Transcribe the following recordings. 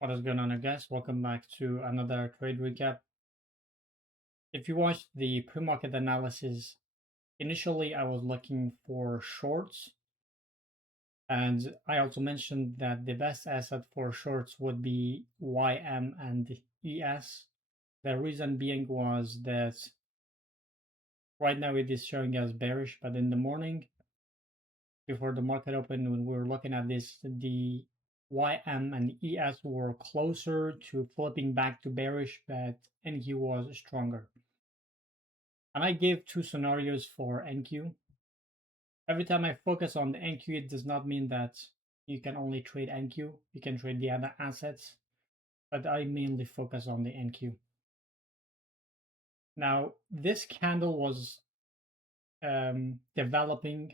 What is going on, guys? Welcome back to another trade recap. If you watched the pre-market analysis, initially I was looking for shorts, and I also mentioned that the best asset for shorts would be YM and ES. The reason being was that right now it is showing as bearish, but in the morning before the market opened, when we were looking at this, the YM and ES were closer to flipping back to bearish, but NQ was stronger. And I gave two scenarios for NQ. Every time I focus on the NQ, it does not mean that you can only trade NQ. You can trade the other assets, but I mainly focus on the NQ. Now, this candle was developing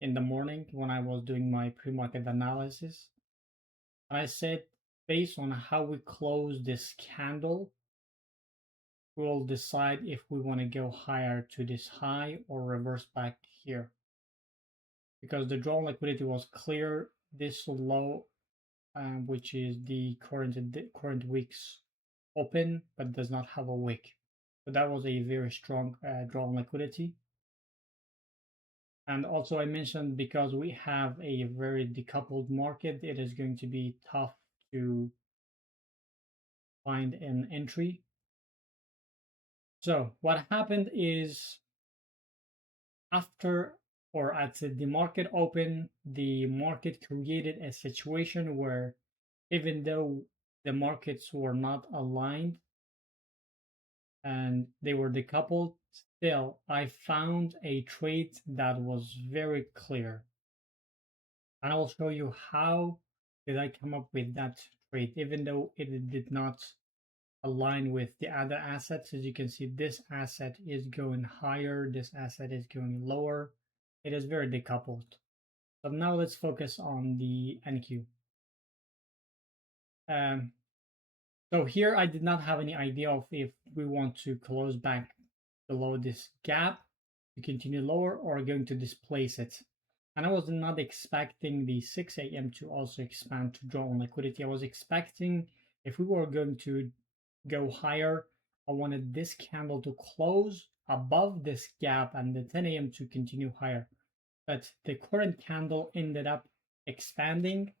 in the morning when I was doing my pre-market analysis. And I said, based on how we close this candle, we'll decide if we want to go higher to this high or reverse back here. Because the drawn liquidity was clear, this low, which is the current week's open, but does not have a wick. So that was a very strong drawn liquidity. And also I mentioned because we have a very decoupled market, it is going to be tough to find an entry. So what happened is after or at the market open, the market created a situation where even though the markets were not aligned and they were decoupled, still I found a trade that was very clear. And I will show you how did I come up with that trade, even though it did not align with the other assets. As you can see, this asset is going higher, this asset is going lower. It is very decoupled. So now let's focus on the NQ. So here I did not have any idea of if we want to close back below this gap to continue lower or going to displace it. And I was not expecting the 6 a.m. to also expand to draw on liquidity. I was expecting if we were going to go higher, I wanted this candle to close above this gap and the 10 a.m. to continue higher. But the current candle ended up expanding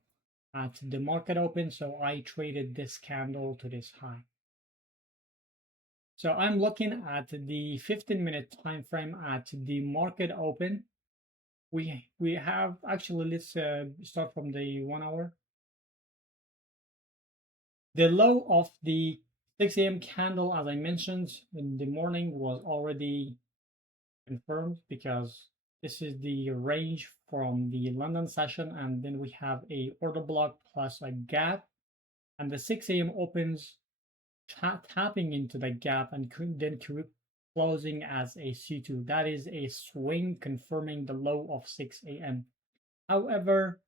at the market open, so I traded this candle to this high. So I'm looking at the 15-minute time frame at the market open. We have actually, let's start from the 1 hour. The low of the 6 a.m. candle, as I mentioned in the morning, was already confirmed because this is the range from the London session, and then we have a order block plus a gap, and the 6 a.m. opens tapping into the gap and then closing as a C2. That is a swing confirming the low of 6 a.m. However,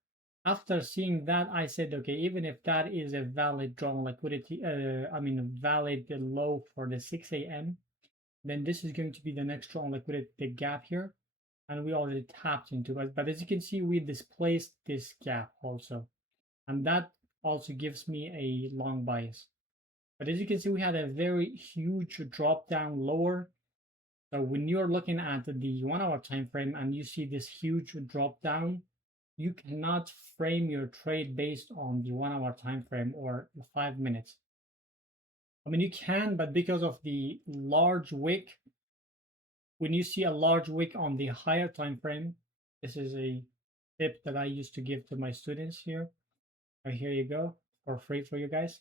after seeing that, I said, okay, even if that is a valid drawn liquidity, valid low for the 6 a.m., then this is going to be the next drawn liquidity, the gap here, and we already tapped into it. But as you can see, we displaced this gap also, and that also gives me a long bias. But as you can see, we had a very huge drop down lower. So when you're looking at the 1 hour time frame and you see this huge drop down, you cannot frame your trade based on the 1 hour time frame or 5 minutes. I mean, you can, but because of the large wick, when you see a large wick on the higher time frame, this is a tip that I used to give to my students here. Here you go, for free for you guys.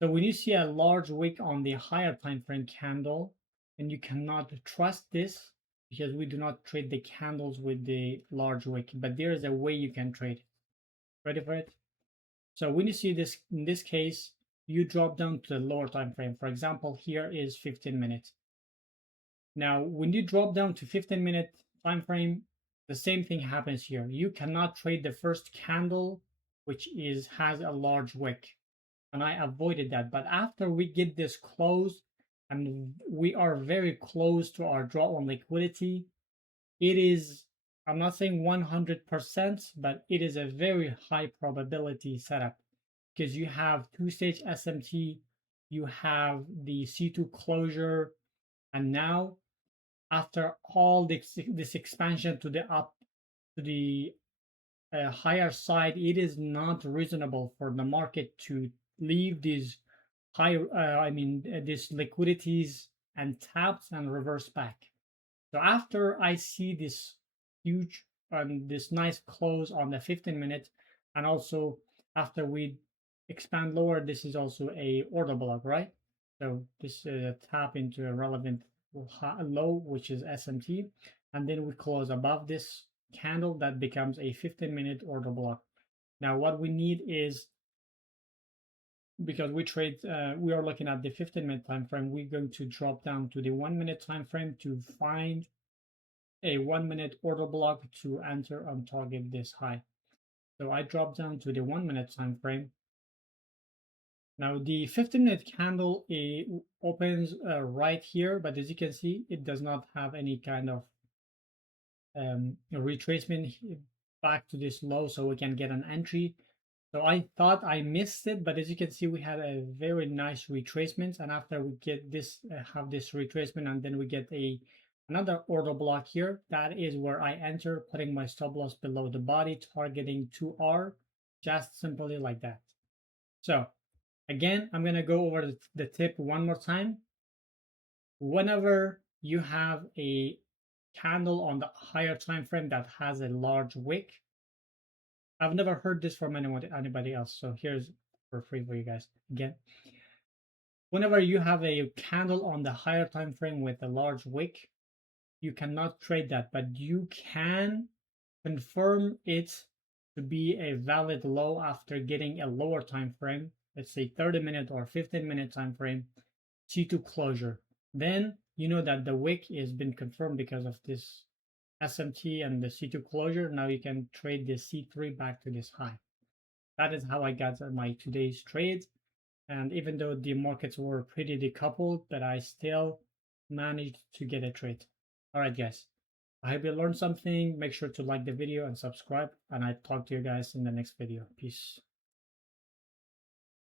So when you see a large wick on the higher time frame candle, and you cannot trust this because we do not trade the candles with the large wick, but there is a way you can trade it. Ready for it? So when you see this, in this case, you drop down to the lower time frame. For example, here is 15 minutes. Now, when you drop down to 15-minute time frame, the same thing happens here. You cannot trade the first candle, which has a large wick, and I avoided that. But after we get this closed, and we are very close to our draw on liquidity, it is, I'm not saying 100%, but it is a very high probability setup because you have two-stage SMT, you have the C2 closure, and now after all this expansion to the up to the higher side, it is not reasonable for the market to leave these high, these liquidities and taps and reverse back. So after I see this huge and this nice close on the 15-minute, and also after we expand lower, this is also a order block, right? So this is a tap into a relevant low, which is SMT, and then we close above this candle, that becomes a 15-minute order block. Now what we need is, because we are looking at the 15-minute time frame, we're going to drop down to the 1-minute time frame to find a 1-minute order block to enter and target this high. So I drop down to the 1-minute time frame. Now the 15-minute candle opens right here, but as you can see, it does not have any kind of retracement back to this low, so we can get an entry. So I thought I missed it, but as you can see, we had a very nice retracement, and after we get this, have this retracement, and then we get another order block here. That is where I enter, putting my stop loss below the body, targeting 2R, just simply like that. So again, I'm gonna go over the tip one more time. Whenever you have a candle on the higher time frame that has a large wick, I've never heard this from anybody else, so here's for free for you guys. Again, whenever you have a candle on the higher time frame with a large wick, you cannot trade that, but you can confirm it to be a valid low after getting a lower time frame, let's say 30-minute or 15-minute time frame, C2 closure. Then you know that the wick has been confirmed because of this SMT and the C2 closure. Now you can trade the C3 back to this high. That is how I got my today's trades. And even though the markets were pretty decoupled, but I still managed to get a trade. All right, guys. I hope you learned something. Make sure to like the video and subscribe. And I talk to you guys in the next video. Peace.